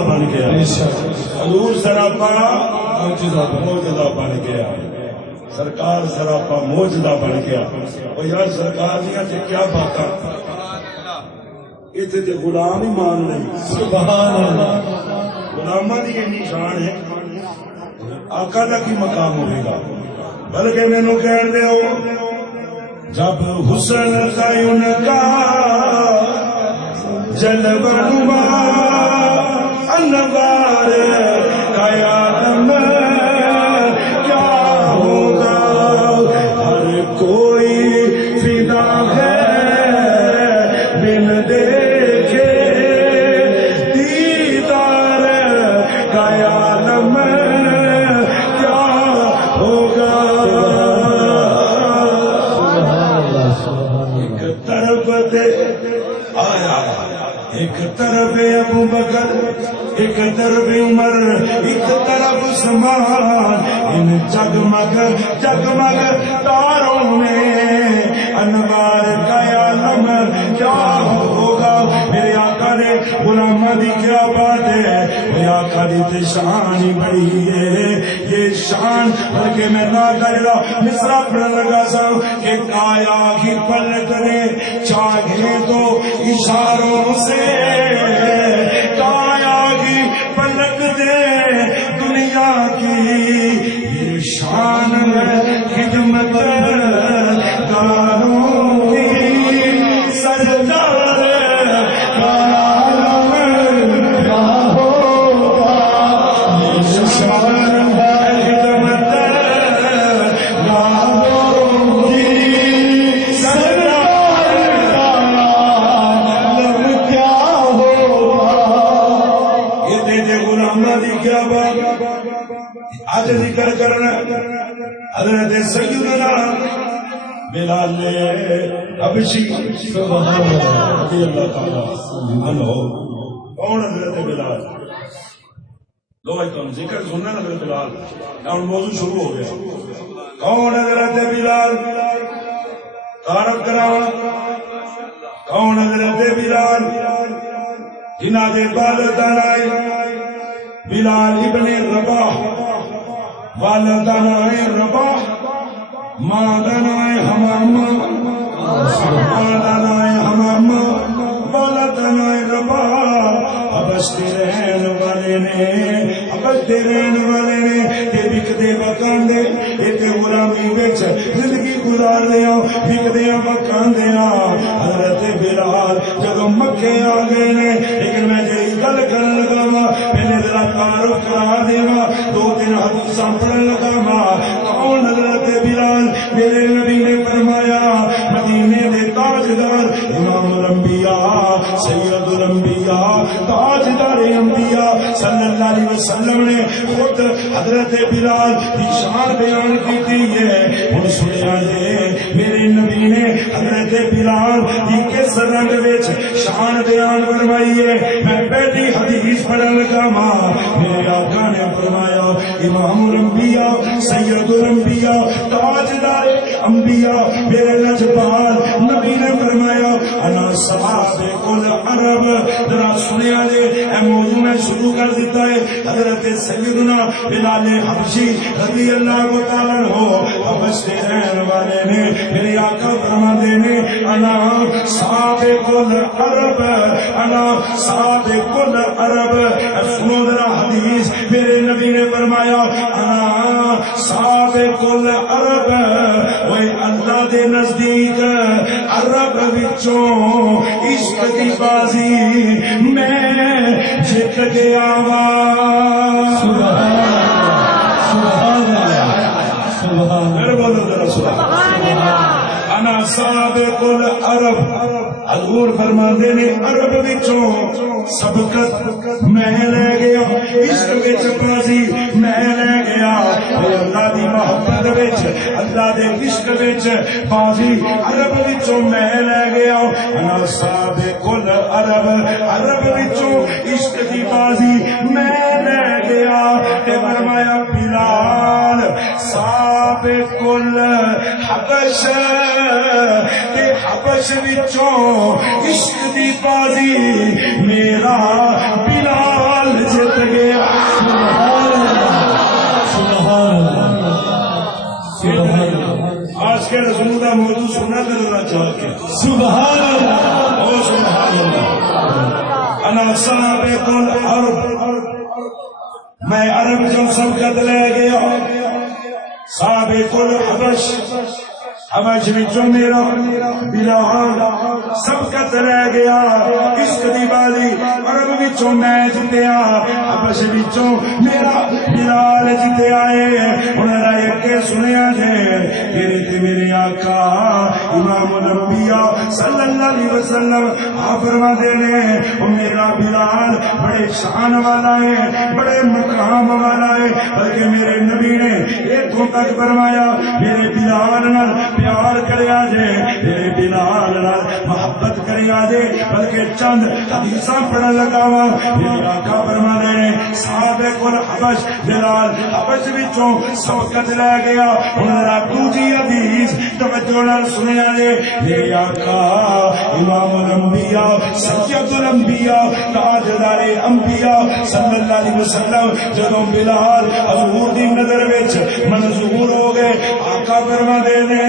موجودہ بن گیا، حضور سراپا موجودہ بن گیا، سرکار سراپا موجودہ بن گیا۔ وہ یار سرکار دیا تے کیا باتاں، اتنے تے غلام ہی مان نہیں۔ سبحان اللہ، غلاماں دی اتنی شان ہے، آقا دا کی مقام ہوئے گا۔ بلکہ مینوں کہہ دے ہو جب حسن کا ان کا جلوہ نما انوار کا عالم کیا ہوگا، ہر کوئی فدا ہے بن دیکھے دیدار کا عالم کیا ہوگا۔ ایک طرف دے آیا، ایک طرف ابو بکر، ایک طرف عمر، ایک طرف عثمان، ان جگمگ جگمگ تاروں میں انوار کا عالم کیا ہوگا۔ میرے آقا نے غلامہ دی کیا بات ہے، میرے آقا دی تے شان ہی بڑی ہے، یہ شان بلکہ میں نہ کرا مصرع پڑھنے لگا سا کہ کایا کی پلٹ نے چاہے تو اشاروں سے، کایا کی پلٹ دے دنیا کی، یہ شان ہے خدمت کاروں کی، سردار کا عالم کیا ہوگا، یہ شان ہے خدمت کاروں کی، سردار کا عالم کیا ہوگا۔ یہ دے دے غلامہ دی کیا بات، آج ذکر کرنا حضرت سیدنا بلال حبشی رضی اللہ تعالیٰ عنہ۔ کون حضرت بلال؟ لو بھائی کون ذکر سننا حضرت بلال، اور موضوع شروع ہو گیا۔ کون حضرت بلال؟ تعارف کراؤ، کون حضرت بلال؟ جنہ دے والدین آئے بلال ابن رباح، والدین آئے رباح، مادن آئے حمامہ، مادن آئے حمامہ، والدین آئے رباح۔ ابشتے رہن والے نے، ابشتے رہن والے نے تے بکدے بکان دے، ایتے غلامی وچ زندگی گزار دیا، بکدے بکان دیا۔ حضرت بلال جدو مکے آ گئے نے، لیکن میں جی گل کرن لگا وا پہلے ذرا تعارف کرا دیواں، دو تین حدیثاں پڑھن لگا وا۔ کون حضرت بلال؟ میرے نبی نے فرمایا مدینے دے تاجدار، امام الانبیاء، سید الانبیاء، تاجدار انبیاء صلی اللہ علیہ وسلم نے خود حضرت بلال کی شان بیان کی ہے۔ ہن سنیا جے میرے نبی نے حضرت بلال کی کس رنگ وچ شان بیان فرمائی ہے، میں پہلی حدیث پڑھن لگا ماں۔ میرے آقا نے فرمایا امام الانبیاء، سید الانبیاء، تاجدار انبیاء، میرے لجپال نبی نے فرمایا انا سابق العرب۔ ذرا سنیا جے اے موضوع میں شروع کر دیتا ہے۔ حضرت سیدنا بلال حبشی رضی اللہ تعالیٰ عنہ حبشتے رہن والے نے، میرے آقا فرماتے نے انا سابق العرب، انا سابق العرب۔ سنو ذرا حدیث، میرے نبی نے فرمایا انا سابق العرب، وہ اللہ دے نزدیک عرب وچوں عشق دی بازی میں جت گیا وا۔ سبحان اللہ، سبحان اللہ، انا سابق العرب۔ حضور فرماندے نے عرب وچوں سبقت میں لے گیا، عشق وچ بازی میں لے گیا، اللہ دی محبت وچ، اللہ دے عشق وچ بازی عرب وچوں میں لے گیا۔ انا سابق العرب، عرب وچوں عشق دی بازی میں لے گیا۔ تے فرمایا بلال سابق الحبش، تے حبش وچوں عشق دی بازی میرا بلال عاشق رسول دا موضوع سننا کرنا چاہ کے سبحان اللہ او سبحان اللہ انا سابق الارض میں عرب جو سبقت لے گیا سابق الحبش حبش وچوں میرا بلال سبقت رہ گیا عشق دی بالی عرب وچوں میں جتیا حبش وچوں میرا بلال جتیا ہے انہاں ایک سنیا جے میرے آقا امام الانبیاء صلی اللہ علیہ وسلم آپ فرماتے ہیں او میرا بلال بڑے شان والا ہے بڑے مقام والا ہے بلکہ میرے نبی نے ایتھوں تک فرمایا میرے بلال نال پیار کریا جے میرے بلال نال محبت کریا جے بلکہ چند حدیثاں پڑھن لگا وا میرے آقا فرماتے ہیں سابق الحبش بلال حبش وچوں سبقت لے گیا انہاں دوسری حدیث توجہ نال سنیا جے میرے آقا امام الانبیاء سید الانبیاء تاجدار انبیاء صلی اللہ علیہ وسلم جدوں بلال حضور دی نظر وچ منظور ہو گئے آقا فرماتے نے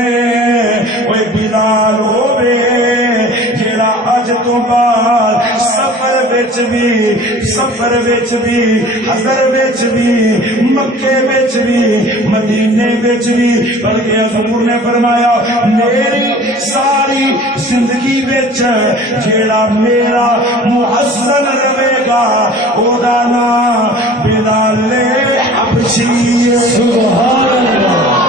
اوے بلال ہووے جیڑا اج تو بعد سفر وچ بھی حضر وچ بھی مکے وچ بھی مدینے وچ بھی بلکہ حضور نے فرمایا میری ساری زندگی وچ جیڑا میرا محسن رہے گا او دا نام بلال حبشی ہے سبحان اللہ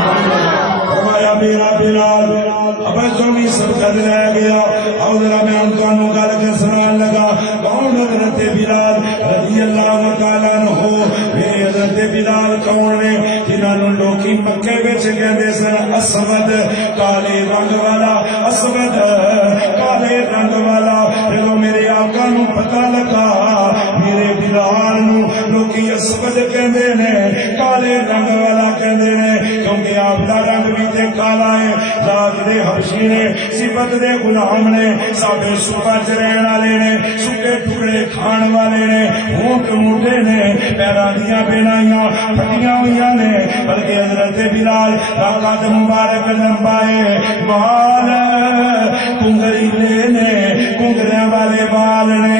فرمایا میرا بلال اب جو بھی سبقت لے گیا اور میں ان کو گل کے سنان لگا کون حضرت بلال رضی اللہ تعالیٰ عنہ میرے حضرت بلال کون نے جنہاں نوں لوکی مکے وچ کہندے سن اسود کالے رنگ والا اسود کالے رنگ والا جدوں میرے آقا نوں پتہ لگا میرے بلال نوں لوکی اسود کہندے نے کالے رنگ والا کہندے نے کیونکہ آپ دا رنگ بھی تے کالا ہے ذات دے حبشی نے صفت دے غلام نے ساڈے صبح چ رہن والے نے سکے ٹکڑے کھان والے نے ہونٹ موٹے نے پیراں دیاں بینائیاں پھٹیاں ہوئیاں نے بلکہ حضرت بلال دا قد مبارک لمبا ہے بال کنگریلے نے کنگریاں والے بال نے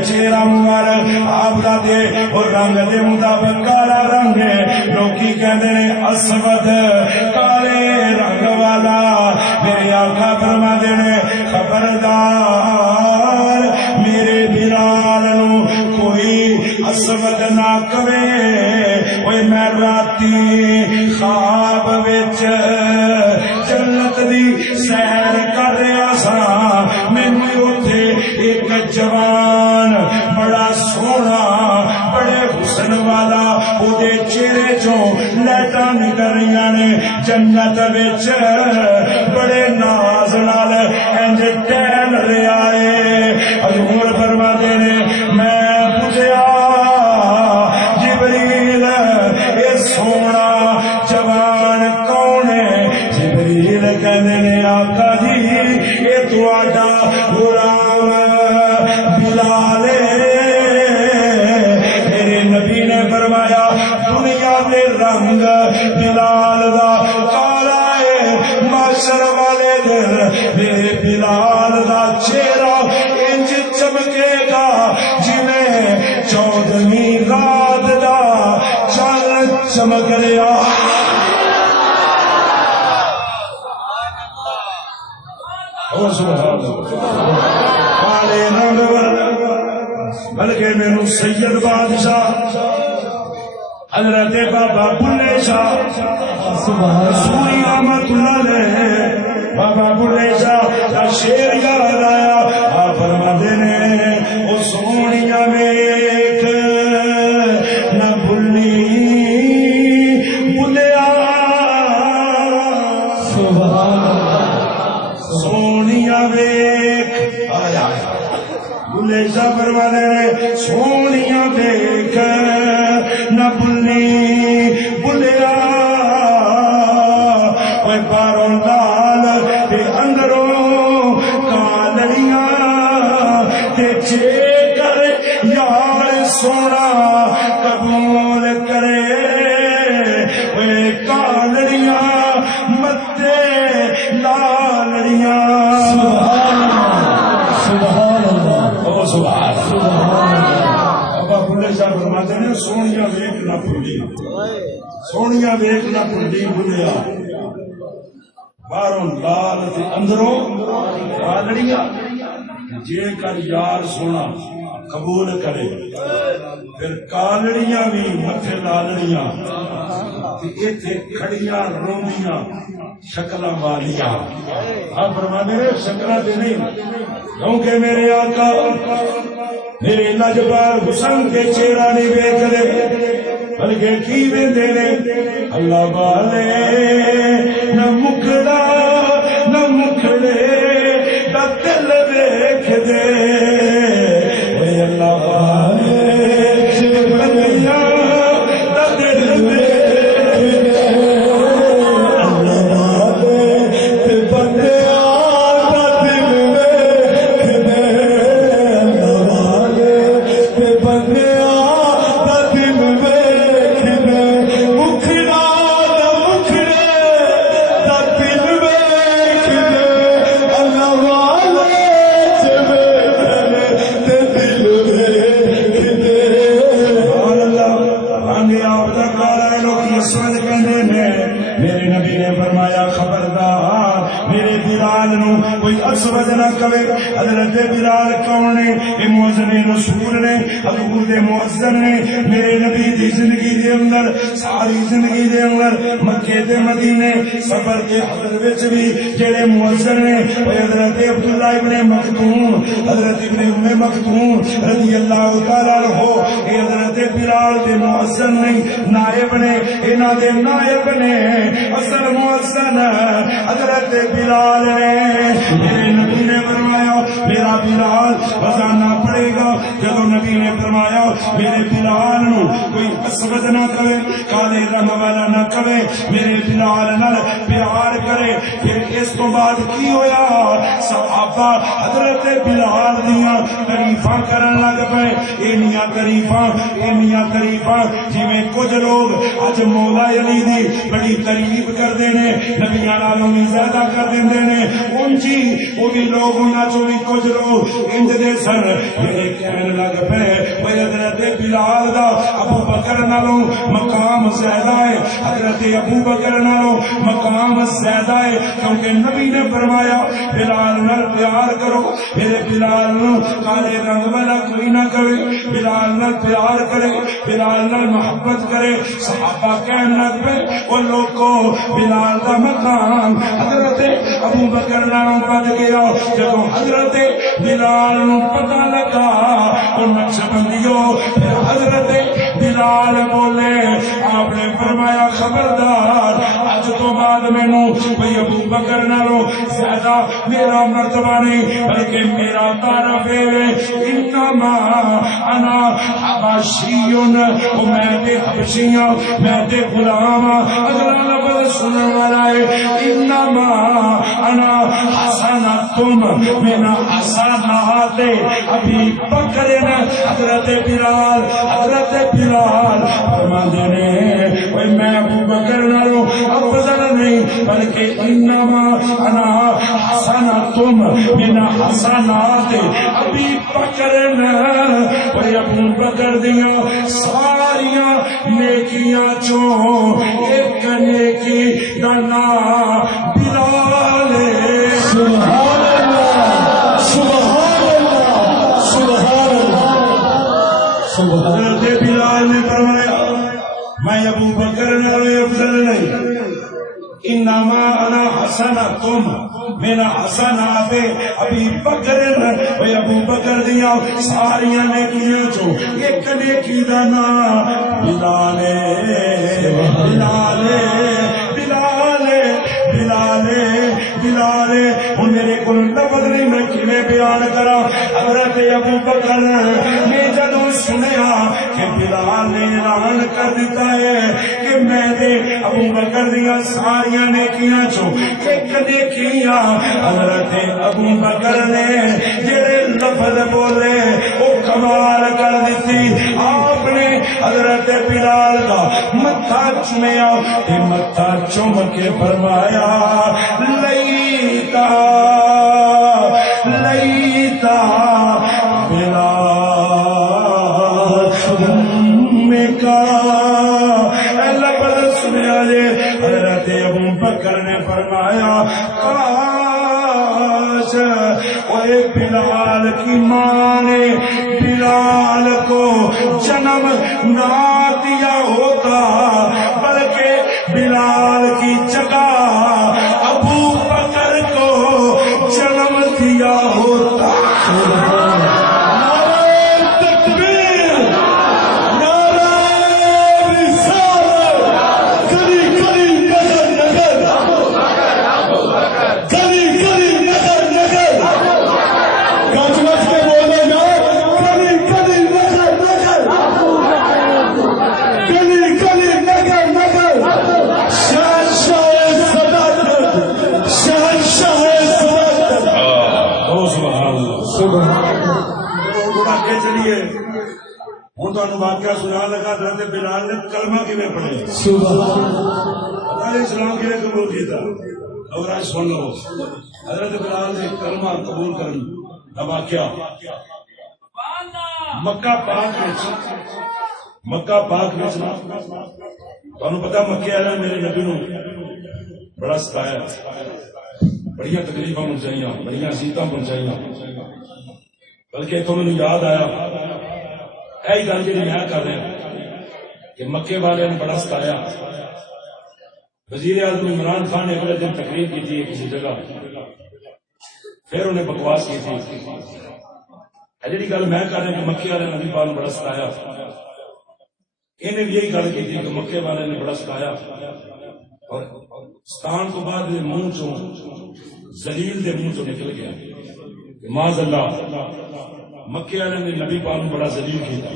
چہرہ مبارک آپ دا دے اور رنگ دے مطابق کالا رنگ ہے لوکی کہندے نے اسود کالے رنگ والا میرے آقا فرماندے نے خبردار میرے بلال نو کوئی اسود نہ کرے اوے میں راتی خواب وچ جنت دی سیر کر رہا سا مینوں اوتھے ایک جوان بڑا سونا بڑے حسن والا اودے چہرے چوں لائٹاں نکل رہیاں نے جنت وچ بڑے ناز نال انج ٹہل رہا ہے حضور فرماتے نے میں پوچھیا جبریل اے سونا جوان کون ہے جبریل کہندے نے آقا جی اے تہاڈا غلام بلال میرے نبی نے فرمایا دنیا دے رنگ بلال دا کالا ہے محشر والے دن میرے بلال دا چہرہ انج چمکے گا جویں 14ویں رات دا چاند چمک رہا کالے رنگ بلکہ میرے سید بادشاہ حضرت بابا بلے شاہ سوری رحمت اللہ علیہ بابا بلے شاہ کا شیر یاد آیا آپ فرماتے نے او سونیا ویکھ نہ بھلی بلیا سبحان اللہ سونیا ویکھ آیا بلے شاہ فرمانے نے سونیاں دیکھ نہ بلی بلیا کوئی باروں لال تے اندروں کالڑیاں تے جے کر یار سونا قبول کرے وہ کالڑیاں متے لالڑیاں سبحان اللہ سبحان سبحان اللہ بابا بلے شاہ فرماتے ہیں سونیاں ویکھ نہ بھلی سونیاں ویکھ نہ بھلی بلیا باہروں لال تے اندروں لالڑیاں جے کر یار سونا قبول کرے پھر کالڑیاں بھی متھے لالڑیاں ایتھے کھڑیاں روندیاں شکلاں والیاں آپ فرمانے شکلاں تے نہیں کیونکہ میرے آقا میرے لجپال حسن کے چہرہ نہیں ویکھدے بلکہ کی ویندے نے اللہ والے نہ مکھدا نہ مکھڑے دا دل ویکھ دے اے اللہ والے بندیاں دا دل ویکھ دے اللہ والے تے بندیاں دا دل ویکھ دے اللہ والے تے بندیاں دا دل ویکھ دے مکھڑا دا مکھڑے دا دل ویکھ دے اللہ والے تے دل ویکھ دے سبحان اللہ آنگے آپ دا کارا ہے لوگ مسود کہنے نے میرے نبی نے فرمایا خبردار میرے بلال نو کوئی اسود نہ کہے حضرت بلال کون نے یہ مؤذن رسول نے حضور دے مؤذن نے میرے نبی دی زندگی دے اندر ساری زندگی دے اندر مکے تے مدینے سفر کے حضر وچ بھی جڑے مؤذن نے وہ حضرت عبداللہ ابن مکتوم حضرت ابن ام مکتوم رضی اللہ تعالی عنہ یہ حضرت بلال دے مؤذن نہیں نائب نے انہاں دے نائب نے اصل مؤذن حضرت بلال نے میرے نبی نے فرمایا میرا بلال بزانا پڑے گا جب نبی نے فرمایا میرے بلال نو کوئی اسود نہ کرے کالے رنگ والا نہ کرے میرے بلال نال پیار کرے پھر اس تو بعد کی ہویا صحابہ حضرت بلال دیاں تعریفاں کرن لگ پئے اینیاں تعریفاں جویں کچھ لوگ اج مولا علی دی بڑی تعریف کردے نے نبیاں نالوں بھی زیادہ کر دیندے نے اونجی وہ بھی لوگ انہاں چوں بھی کچھ لوگ انج دے سن یہ کہن لگ پئے وہ حضرت بلال دا ابو بکر نالوں مقام زیادہ ہے حضرت ابو بکر نالوں مقام زیادہ ہے کیونکہ نبی نے فرمایا بلال نال پیار کرو میرے بلال نو کالے رنگ والا کوئی نہ کرے بلال نال پیار کرے بلال نال محبت کرے صحابہ کہن لگ پئے وہ لوگوں بلال دا مقام حضرت ابو بکر نالوں بد گیا جب حضرت بلال نو پتہ لگا وہ نقش بندیوں پھر حضرت بلال بولے آپ نے فرمایا خبردار اج تو بعد مینوں کوئی ابو بکر نالوں زیادہ میرا مرتبہ نہیں بلکہ میرا تعارف ہے انما انا حبشیون میں تے حبشیاں میں تے غلام اگلا لفظ سنن والا ہے انما انا حسنتم من حسنات ابی بکر حضرت بلال فرماندے نے کوئی میں ابو بکر نالوں افضل نہیں بلکہ انما انا حسنتم من حسنات ابی بکر کوئی ابو بکر دیاں ساریاں نیکیاں چوں ایک نیکی دا نام بلال ہے سبحان اللہ سبحان اللہ سبحان اللہ حضرت بلال نے فرمایا میں ابو بکر نالوں افضل نہیں انما انا حسنتم من حسنات ابی بکر و ابو بکر دیا ساریاں نیکیاں چوں ایک نیکی دا نام بلال بلال بلال بلال بلال ہن میرے کو لفظ نہیں میں کیویں بیان کراں حضرت ابو بکر نے جدوں سنیا کہ بلال نے اعلان کر دیتا ہے کہ میں نے ابو بکر دیاں ساریاں نیکیاں چوں ایک نیکیاں حضرت ابو بکر نے جڑے لفظ بولے وہ کمال کر دیتی آپ نے حضرت بلال کا متھا چومیا تے متھا چوم کے فرمایا لیتا بلال میں کا لفظ سنیا جے حضرت ابو بکر نے فرمایا کاش اوے بلال کی ماں نے بلال کو جنم نہ دیا ہوتا بلکہ بلال کی جگہ ابو بکر کو جنم دیا ہوتا واقعہ سنا لگا حضرت بلال نے کلمہ کیویں پڑھے پتہ نہیں اسلام کیویں قبول کیتا اور آج سن لو حضرت بلال نے کلمہ قبول کرن دا واقعہ مکہ پاک وچ نا تانوں پتہ مکے والے میرے نبی نو بڑا ستایا بڑیاں تکلیفاں پہنچائیاں بڑیاں اذیتاں پہنچائیاں بلکہ تو مجھے یاد آیا یہی گل جی میں کر رہا کہ مکے والے نے بڑا ستایا وزیر اعظم عمران خان نے اگلے دن تقریر کی تھی کسی جگہ پھر انہیں بکواس کی تھی جی گل میں کر رہا کہ مکے والے نبی پاک نے بڑا ستایا انہیں بھی یہی گل کی تھی کہ مکے والے نے بڑا ستایا اور ستان تو بعد منہ چوں ذلیل دے منہ چوں نکل گیا کہ معاذ اللہ مکے والے نے نبی پاک نے بڑا ذلیل کیا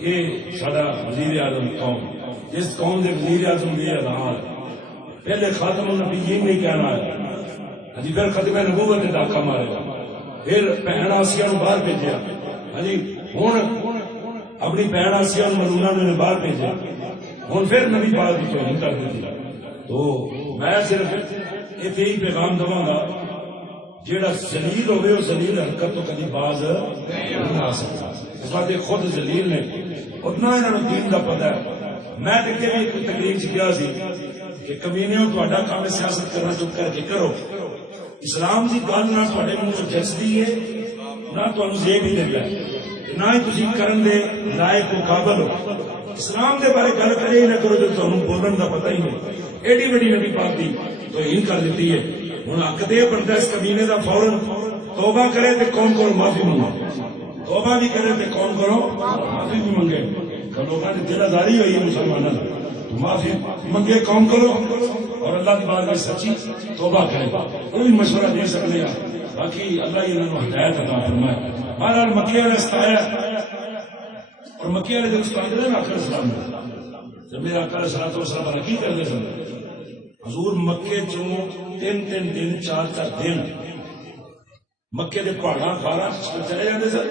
یہ سارا وزیر اعظم قوم جس قوم کے وزیر اعظم یہ اعلان پہلے خاتم النبیین نہیں کہنا ہے جی پھر ختم نبوت نے ڈاکہ مارے گا پھر بہن آسیہ نو باہر بھیجا جی ہوں اپنی بہن آسیہ ملونہ نے باہر بھیجا ہوں پھر نبی پاک کی توہین کر دیتی تو میں صرف اتنے ہی پیغام دواں گا جیڑا ذلیل ہوئے وہ ذلیل حرکت تو کبھی باز نہیں آ سکتا اس بات خود ذلیل نے اتنا انہوں نے دین کا پتہ ہے میں دیکھے بھی ایک تقریر کیا سی کہ کمینیوں تہاڈا کام سیاست کرنا چپ کر کے کرو اسلام کی گل نہ تہاڈے منہ جسدی ہے نہ تمہیں زیب ہی لگا نہ ہی تسی کرن دے لائق و قابل ہو اسلام کے بارے گل کرے ہی نہ کرو جو تمہیں بولن کا پتہ ہی نہیں ایڈی بڑی نبی پاک دی توہین کر دیتی ہے ہوں حق دے بنتا اس کمینے کا فوراً توبہ کرے تو کون کو معافی منگو توبہ بھی کرے تو کون کرو معافی بھی منگے لوگوں نے دل آزاری ہوئی ہے مسلمانوں تو معافی منگے کون کرو اور اللہ کی بات میں سچی توبہ کرے وہ بھی مشورہ دے سکتے ہیں باقی اللہ انہوں نے ہدایت عطا فرمائے بہرحال مکے والے ستایا اور مکے والے جب ستاتے تھے نا آخر اسلام جب میرا آقا صلی اللہ علیہ وسلم کی کرتے سن حضور مکے چوں تین تین دن چار چار دن مکے کے پہاڑا کھارا چلے جاتے سر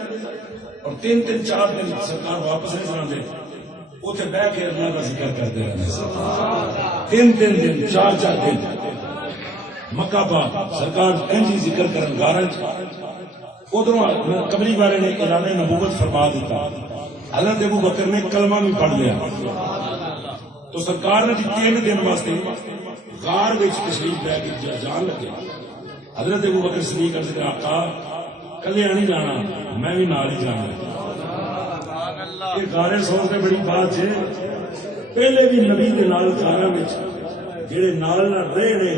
اور تین تین چار دن سرکار واپس نہیں سناتے اتنے بہ کے اللہ کا ذکر کرتے رہتے تین تین دن چار چار دن مکہ پاک سرکار انجی ذکر کرن گارن ادھر قبری والے نے اعلان نبوت فرما دیتا حضرت ابو بکر نے کلمہ بھی پڑھ لیا تو سرکار نے تین دن واسطے غار وچ تشریف لے کے جان لگے حضرت ابو بکر صدیق کر سکتا آقا کلے نہیں جانا میں بھی نال ہی جانا یہ غارے سو کے بڑی بات ہے پہلے بھی نبی کے نال غاراں وچ جڑے نال نہ رہے نے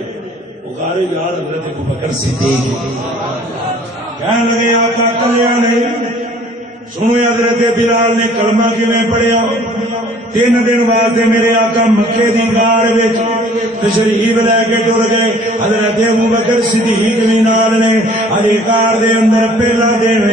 وہ غارے یار حضرت ابو بکر صدیق کہنے لگے آقا کلے نہیں سنو حضرت بلال نے کلمہ کیویں پڑھیا تین دن بعد میرے آقا مکے دی غار وچ تشریف لے کے ٹر گئے حضرت ابو بکر صدیق بھی نال نے علی کار دے اندر پہلا دن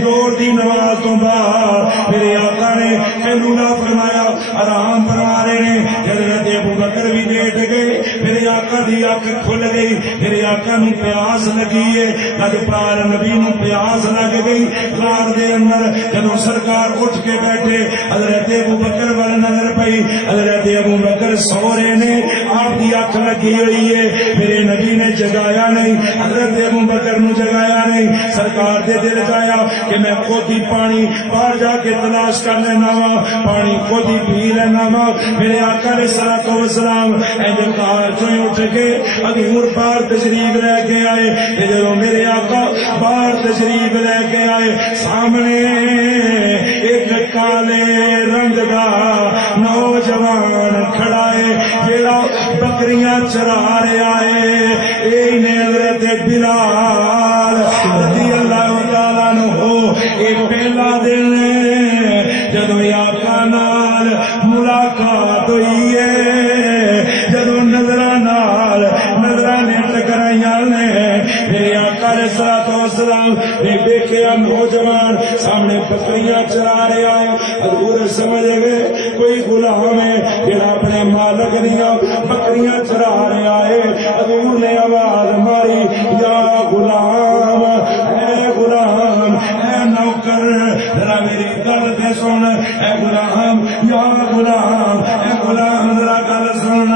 زور دی نماز تو بعد میرے آقا نے قیلولہ فرمایا آرام فرما رہے ہیں حضرت ابو بکر بھی لیٹ گئے میرے آقا دی آنکھ کھل گئی میرے آقا نو پیاس لگی ہے اج پار نبی نو پیاس لگ گئی کار دے اندر جدوں سرکار اٹھ کے بیٹھے حضرت ابو بکر وال نظر پئی حضرت ابو بکر سو رہے نے آپ دی آنکھ لگی ہوئی ہے میرے نبی نے جگایا نہیں حضرت ابو بکر نو جگایا نہیں سرکار دے دل چایا کہ میں خود ہی پانی باہر جا کے تلاش کر لینا وا پانی خود ہی پی لینا وا میرے آقا علیہ الصلوۃ والسلام اندر کار چوں اٹھ کے حضور باہر تشریف لے کے آئے کہ جدوں میرے آقا باہر تشریف لے کے آئے سامنے ایک کالے رنگ دا نوجوان کھڑا ہے جیڑا بکریاں چرا رہا ہے اے نے حضرت بلال رضی اللہ تعالیٰ عنہ اے پہلا دن جدوں آقا نال ملاقات ہوئی ہے جدوں نظراں نے ٹکرائیاں نے میرے آقا علیہ الصلوۃ والسلام نے دیکھا نوجوان سامنے بکریاں چرا رہا ہے حضور سمجھ گئے کوئی غلام ہے جڑا اپنے مالک دیا بکریاں چرا رہا ہے حضور نے آواز ماری یا غلام اے نوکر ذرا میری گل تے سن اے غلام یا غلام ذرا گل سن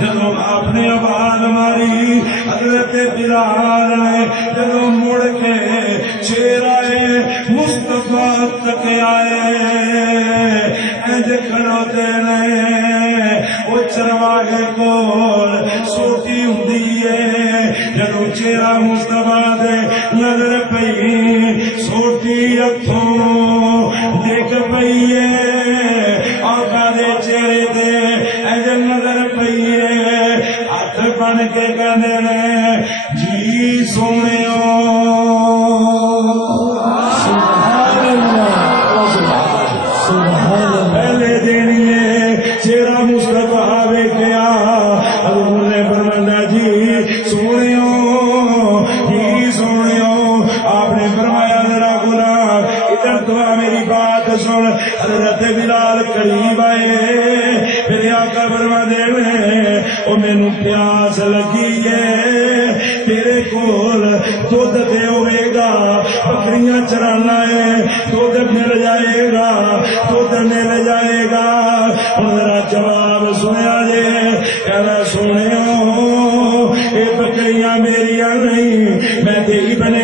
جدوں آپ نے آواز ماری حضرت بلال نے جدوں مڑ کے چہرہ مصطفیٰ تک آئے انج کھڑوتے نے او چرواہے کول سوٹی ہوندی ہے جدوں چہرہ مصطفیٰ دے نظر پئی سوٹی ہتھوں ڈگ پئی ہے آقا دے چہرے تے انج نظر پئی ہے ہاتھ بن کے کہندے نے جی سونےو پہلے دن یہ چہرہ مصطفیٰ ویکھیا حضور نے فرمایا جی سونےو آپ نے فرمایا ذرا غلام ادھر تو میری بات سن حضرت بلال قریب آئے میرے آقا فرماندے نے او مینوں پیاس لگی ہے تیرے کول دودھ تے ہوے گا بکریاں چرانا ہے دودھ مل جائے گا ہن ذرا جواب سنیا جے کہنا سنو اے بکریاں میریاں نہیں میں تے ابن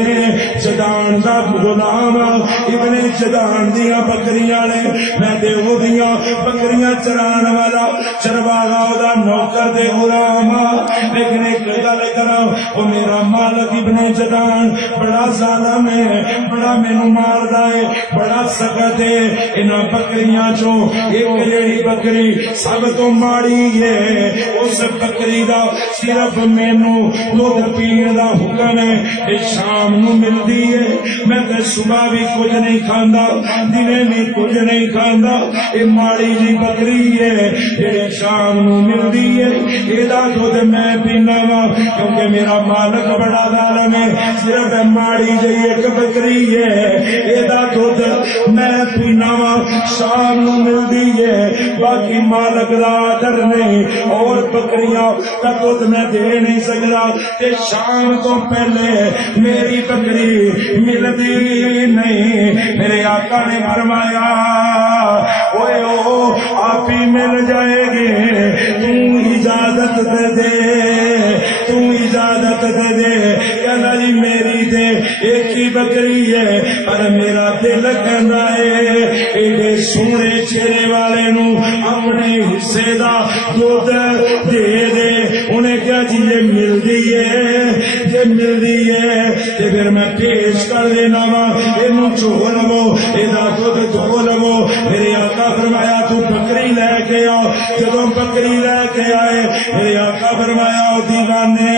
جدان دا غلام ابن جدان دیاں بکریاں نے میں تے او دیاں بکریاں چران والا چرواہا او دا نوکر دے غلام لیکن ایک گل کراں او میرا مالک ابن جدان بڑا ظالم ہے بڑا مینوں ماردا ہے بڑا سخت ہے انہاں بکریاں چوں ایک جڑی بکری سب تو ماڑی ہے اس بکری دا صرف مینوں دودھ پین دا حکم ہے کہ شام نو ملدی ہے میں تے صبح بھی کچھ نہیں کھاندا دنے بھی کچھ نہیں کھاندا اے ماڑی جی بکری ہے جڑی شام نو ملدی ہے اے دا دودھ میں پینا وا کیونکہ میرا مالک بڑا ظالم ہے صرف ماڑی جی ایک بکری ہے اے دا دودھ میں پینا وا شام نو ملدی ہے باقی مالک دا آدر نہیں اور بکریاں کا دودھ میں دے نہیں سکتا کہ شام تو پہلے میری بکری ملتی نہیں میرے آقا نے فرمایا اوے او آپ ہی مل جائے گی اجازت دے کہنا جی میری تے ایک ہی بکری ہے پر میرا دل کہنا ہے ایڈے سونے چہرے والے نو اپنے حصے دا دودھ دے انہیں کیا جی یہ ملدی ہے تے پھر میں پیش کر دینا وا اینو چو لو ایدا دودھ دھو لو میرے آقا فرمایا تو بکری لے کے آؤ جدوں بکری لے کے آئے میرے آقا فرمایا او دیوانے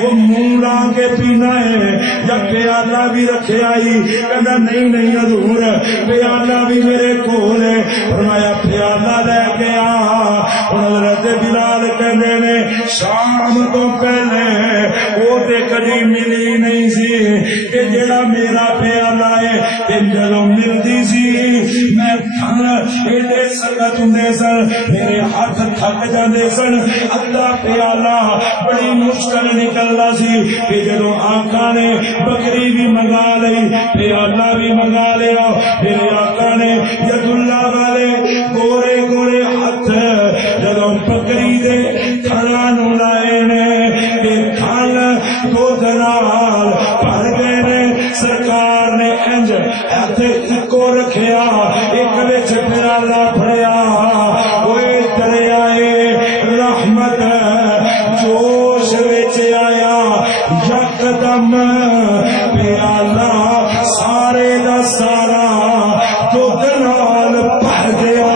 وہ منہ لا کے پینا ہے یا پیالہ بھی رکھے آئی کہنا نہیں نہیں حضور پیالہ بھی میرے کول ہے فرمایا پیالہ لے کے آ حضرت بلال کہندے نے شام تو پہلے وہ تے کدی ملی نہیں سی کہ جڑا میرا پیالہ ہے تے جدوں ملدی سی میں ایڈے سکت ہوندے سن میرے ہاتھ تھک جاندے سن ادھا پیالہ بڑی مشکل نکلدا سی کہ جدوں آقا نے بکری بھی منگا لئی پیالہ بھی منگا لیا میرے آقا نے ید اللہ والے گورے گورے ہاتھ جدوں بکری دے تھڑاں نوں لائے نے کہ تھل دودھ نال بھر گئے نے سرکار نے انج ہاتھ اکو رکھیا ایک وچ پیالہ پھڑیا اوے دریائے رحمت جوش وچ آیا یکدم پیالہ سارے دا سارا دودھ نال بھر گیا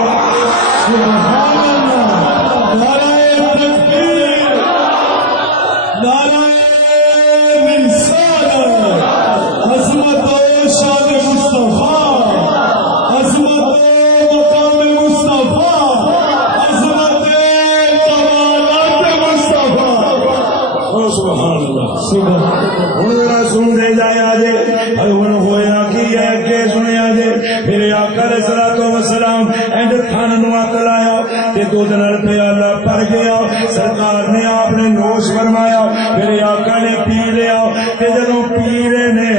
سبحان اللہ نعرہ تکبیر نعرہ رسالت عظمت و شان مصطفیٰ عظمت و مقام مصطفیٰ عظمت کمالات مصطفیٰ سبحان اللہ سبحان ہن سن دے جایا جے ہن ہویا کی ہے کہ سنیا جے میرے آقا علیہ الصلوۃ والسلام اینڈ تھن نو ہاتھ لایا تے دودھ نال پیالہ بھر گیا سرکار نے آپ نے نوش فرمایا میرے آقا نے پی لیا تے جدوں پی رہے نے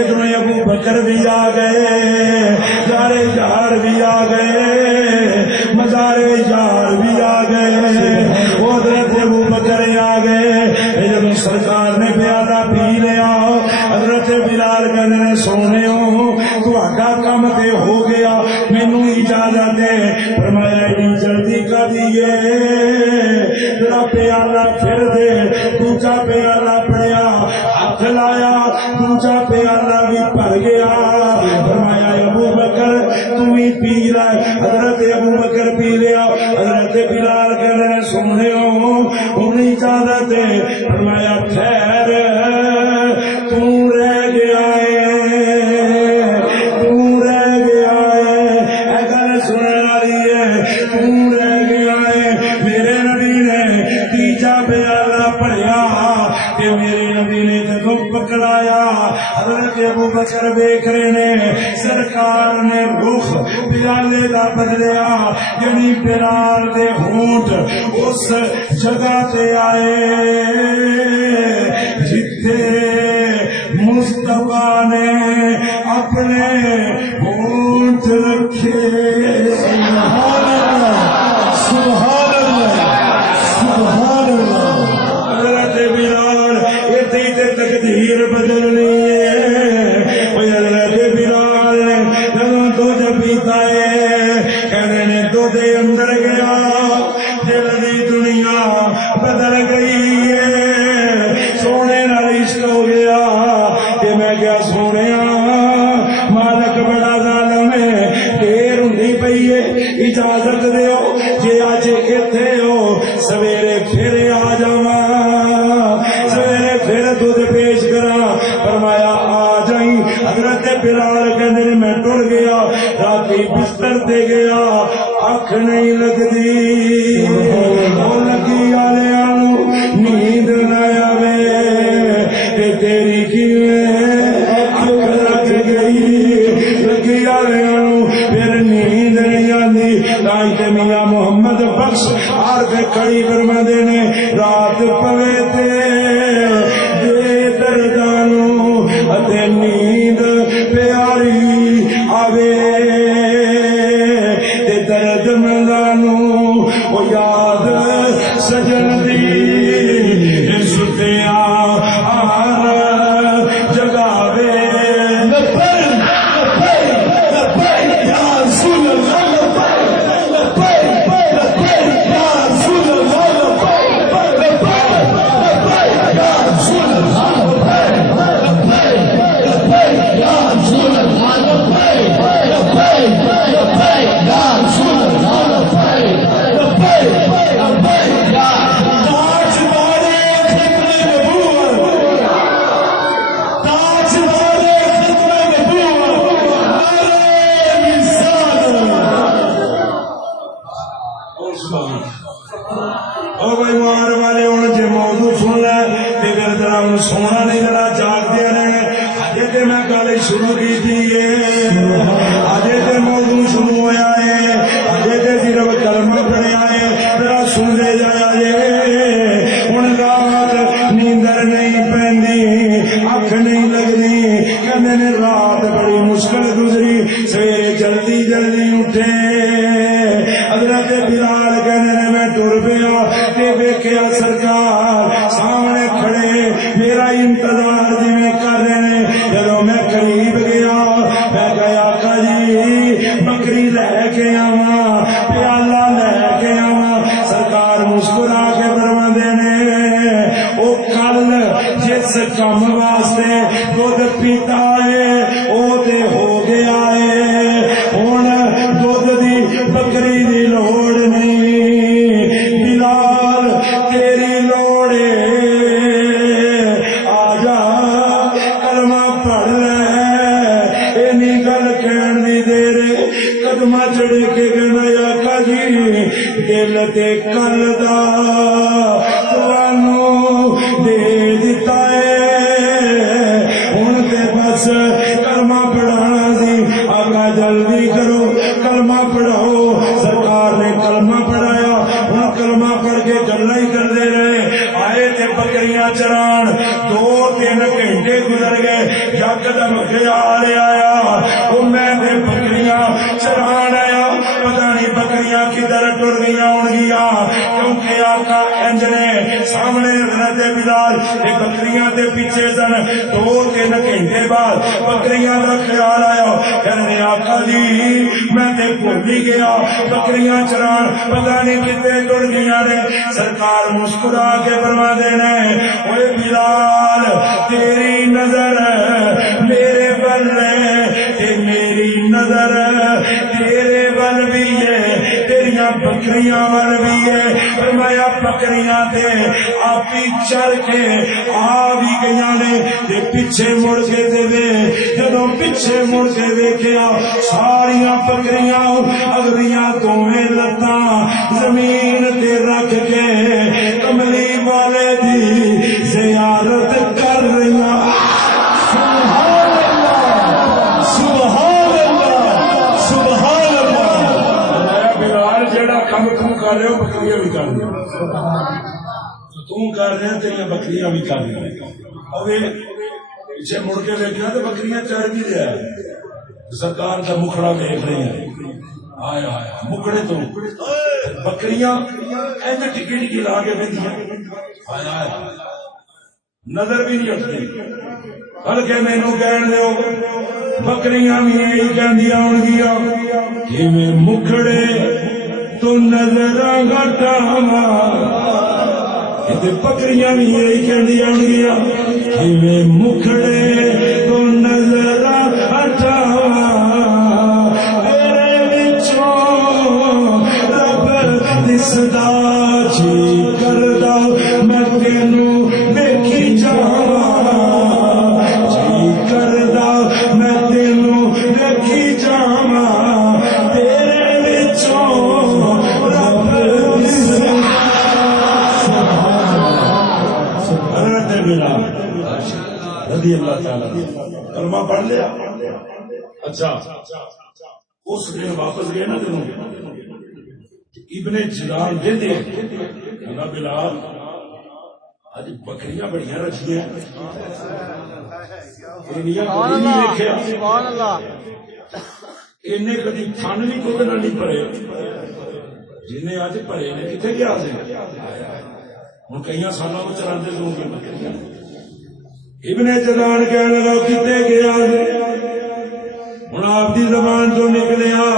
ادھروں ابو بکر بھی آ گئے جارے جار بھی آ گئے مزارے جار بھی آ گئے حضرت ابو بکر آ گئے جدوں سرکار نے پیالہ پی لیا حضرت بلال کہنے نے سونے تہاڈا کم تے ہو گیا مینوں اجازت دے فرمایا اتنی جلدی کر دیے تیرا پیالہ پھر دے دوجا پیالہ پڑیا ہاتھ لایا دوجا پیالہ بھی بھر گیا فرمایا ابو بکر تم ہی پی لے حضرت ابو بکر پی لیا حضرت بلال کہنے نے سونے انہیں اجازت دے فرمایا خیر تو رہ گیا ہے تو رہ گیا ہے اے گل سننے والی ہے تو رہ گیا ہے میرے نبی نے تیجا پیالہ پڑھیا کہ میرے نبی نے جدوں پکڑایا حضرت ابو بکر دیکھ رہے نے سرکار نے رخ پیالے دا بدلیا یعنی بلال دے ہونٹ اس جگہ تے آئے جتھے مصطفیٰ نے اپنے ہونٹ رکھے سبحان اللہ سبحان اللہ سبحان اللہ حضرت بلال اتنی تے تقدیر بدلنی ہے حضرت بلال نے جدوں دودھ پیتا ہے کہنے نے دودھ اندر گیا دل دی دنیا بدل گئی ہے سونے نال عشق ہو گیا کہ میں کیا سونے مالک بڑا ظالم ہے دیر ہوندی پئی ہے اجازت دیو جے اج ایتھے ہو سویرے پھر آ جاواں سویرے پھر دودھ پیش کراں فرمایا آ جائیں حضرت بلال کہندے نے میں ٹر گیا راتی بستر تے گیا اکھ نہیں لگدی او لگی والے نیند نہ آوے تے تیری کیویں اکھ لگ گئی لگی والے پھر نیند نہیں آندی تاں تے میاں محمد بخش عارف کھڑی فرما دے نے رات پوے تے دے دردانو اتے نیند پیاری آوے تے درد مندانو او یاد سجن دی ستیا آر جگاوے یا رسول اللہ یا رسول اللہ شروع کی دیئے آجے تے موضوع شروع ہویا ہے آجے تے صرف کلمہ پڑھے آئے ذرا سن لے جایا جے ان رات نیندر نہیں پہندی اکھ نہیں لگنی کہنے نے رات بڑی مشکل گزری سویرے جلدی جلدی اٹھے حضرت بلال کہنے نے میں ٹر پیا کہ ویکھیا سرکار سامنے کھڑے میرا انتظار جی میں کر رہے ہیں جدو میں قریب گیا میں گیا آقا جی بکری لے کے آواں پیالہ لے کے آواں سرکار مسکرا کے فرما دینے او کل جس کام واسطے دودھ پیتا ہے او تے ہو گیا ہے ہن دودھ دی بکری دی لوڑ نہیں بلال تیری لوڑ آ جا کلمہ پڑھ لے اینی گل کہن دی دیر قدمہ چڑھ کے کہنا آقا جی دل تے کل دا توانو دے دیتا ہے ہن تے بس کلمہ پڑھانا سی آقا جلدی کرو کلمہ پڑھاؤ سرکار نے کلمہ پڑھایا ہن کلمہ پڑھ کے گلاں ہی کردے رہے آئے تے بکریاں چران 2-3 گھنٹے گزر گئے یکدم خیال آیا او میں تے بکریاں چران آیا پتہ نہیں بکریاں کدھر ٹر گئیاں ہون گیا کیونکہ آقا انج نے سامنے حضرت بلال تے بکریاں دے پیچھے سن 2-3 گھنٹے بعد بکریاں دا خیال آیا کہنے آقا جی میں تے بھول ہی گیا بکریاں چران پتہ نہیں کتے ٹر گئیاں نے سرکار مسکرا کے فرما دینے اوے بلال تیری نظر میرے بل تے میری نظر تیرے بل بھی ہے تیریاں بکریاں بل بھی ہے فرمایا بکریاں تے آپ ہی چل کے آ بھی گئیاں نے تے پیچھے مڑ کے دے جدوں پیچھے مڑ کے دیکھیا ساریاں بکریاں اگلیاں دوویں لتاں زمین تے رکھ کے کملی والے دی زیارت کر رہیاں سبحان اللہ سبحان اللہ سبحان اللہ بلال جیڑا کم تم کر رہے ہو بکریاں بھی کر رہے ہو تم کر رہے ہیں تیریاں بکریاں بھی کر رہے ہیں اب پیچھے مڑ کے دیکھا تو بکریاں چڑھ بھی رہا ہے سرکار کا مکھڑا دیکھ رہے ہیں آیا آیا مکڑے تو بکریاں ایسے ٹکی ٹکی لا کے بندیاں آیا آیا نظر بھی نہیں ہٹتی بلکہ مینو کہن دیو بکریاں بھی یہی کہندیاں ہون گیا کہ میں مکھڑے تو نظر گٹاواں بکریاں بھی یہی کہندیاں ہون گیا کہ میں مکھڑے تو نظر ہٹاواں دسدا جی کردا میں تینوں ویکھی جاواں جی کردا میں تینوں ویکھی جاواں تیرے وچوں رب دسدا حضرت بلال رضی اللہ تعالی کلمہ پڑھ لیا اچھا اس دن واپس گئے نا تینوں ابن جلال دے دے بلال آج بکریاں بڑیاں رچیاں انہیں کدی تھن بھی کچھ نہ نہیں پڑے جنہیں آج پڑے نے کتنے گیا سے ہوں کئی سالوں کو چلاتے لوگ بکریاں ابن جلال کہنے لگا کتنے گیا ہوں آپ کی زبان تو نکلیا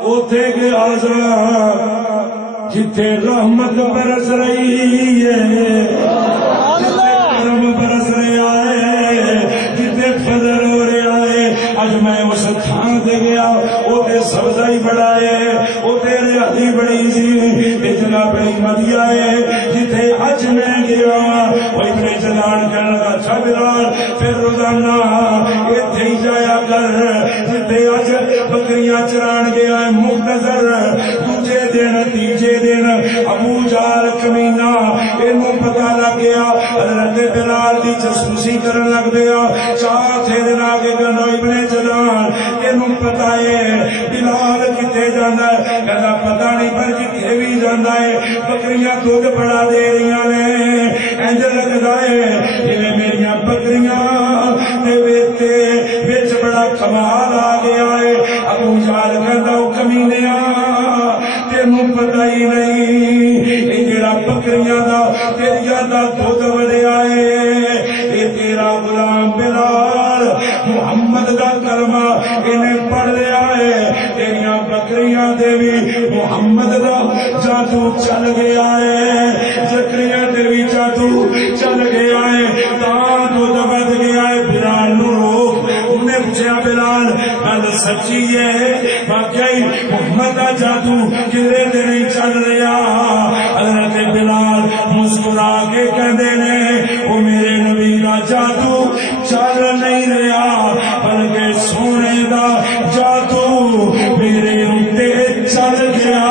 اوتھے گیا جتھے رحمت برس رہی ہے جتھے کرم برس رہا ہے جتھے فضل ہو رہا ہے اج میں اس تھان تے گیا اوتے سبزہ ہی بڑا ہے اوتے ریاضی بڑی سی تے جگہ بڑی مدیا ہے جتھے اج میں گیا وہ ابن جلال کہنے لگا اچھا بلال پھر روزانہ ایتھے ہی جایا کر جتھے اج بکریاں چران گیا ہے مختصر دوجے دن تیجے دن ابو جہل کمینہ اینوں پتہ لگ گیا حضرت بلال دی جاسوسی کرن لگ پیا چوتھے دن آ کے کہندا ابن جلال تینوں پتہ ہے بلال کتے جاندا ہے کہندا پتہ نہیں پر کتے بھی جاندا ہے بکریاں دودھ بڑا دے رہیاں نے انج لگدا ہے جویں میریاں بکریاں دے وچ بڑا کمال آ گیا ہے ابو جہل کہندا او کمینیا تینوں پتہ ہی نہیں اے جڑا بکریاں دا تیریاں دا دودھ وڑیا ہے اے تیرا غلام بلال محمد دا کلمہ انہیں پڑھ لیا ہے تیریاں بکریاں دے بھی محمد دا جادو چل گیا ہے زکریا دے بھی جادو چل گیا ہے تاں دودھ ود گیا ہے بلال نو روک انہیں پوچھا بلال گل سچی ہے واقعی محمد دا جادو کدھرے تے نہیں چل رہا حضرت بلال مسکرا کے کہندے نے او میرے نبی دا جادو چل نہیں رہا بلکہ سونے دا جادو میرے اُتے چل گیا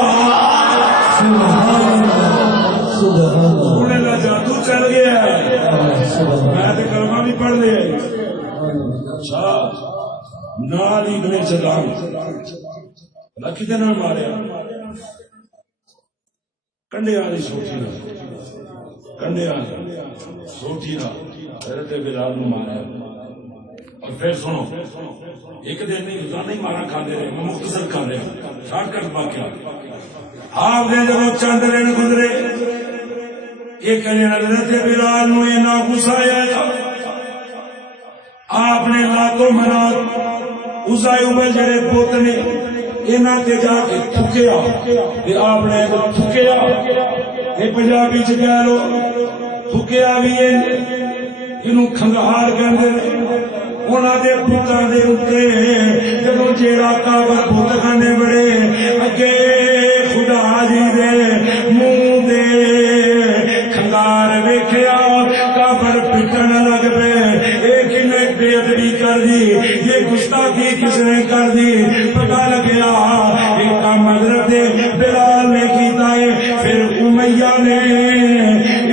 سونے دا جادو چل گیا میں تے کلمہ بھی پڑھ لیا اچھا نال ہی ابن جلال کتے نال ماریا کنڈے والی سوٹھی نال کنڈے والی سوٹھی نال حضرت بلال نو ماریا اور پھر سنو ایک دن نہیں روزانہ ہی مارا کھانے رہے میں مختصر کھا رہے شارٹ کٹ واقعہ آپ نے جب چند دن گزرے ایک دن حضرت بلال نو اینا غصہ آیا آپ نے لاتوں مراد اسائے عمر جڑے بت نے اینا تے جا کے تھکیا آپ نے تھکیا یہ پنجابی چ کہہ لو تھکیا بھی ہے جنوں کھنگار کہندے نے انہاں دے بتاں دے اوتے جدوں جیڑا کعبہ بت کھانے بڑے اگے خدا جی دے منہ دے کھنگار ویکھیا کعبہ پٹن لگ پے ایک نے بے ادبی کر دی یہ گستاخی کس نے کر دی پتہ لگیا ایک کام حضرت بلال نے کیتا ہے پھر امیہ نے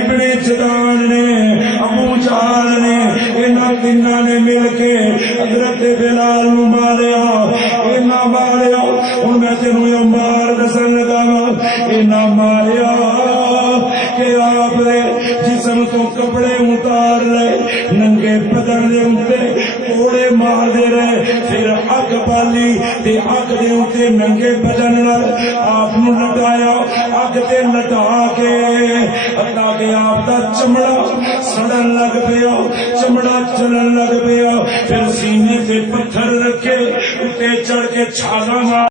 ابن جدان نے ابو جہل نے انہاں تیناں نے مل کے حضرت بلال نو ماریا انہاں ماریا ہن میں تینوں یہ مار دسن لگا انہاں ماریا کہ آپ نے جسم تو کپڑے اتار لے ننگے بدن دے اوتے کوڑے مار دے رہے پھر اگ بالی تے اگ دے اوتے ننگے بدن نال آپ نو لٹایا اگ تے لٹا کے حتیٰ کہ آپ دا چمڑا سڑن لگ پیا چمڑا چلن لگ پیا پھر سینے تے پتھر رکھے اوتے چڑھ کے چھالا مار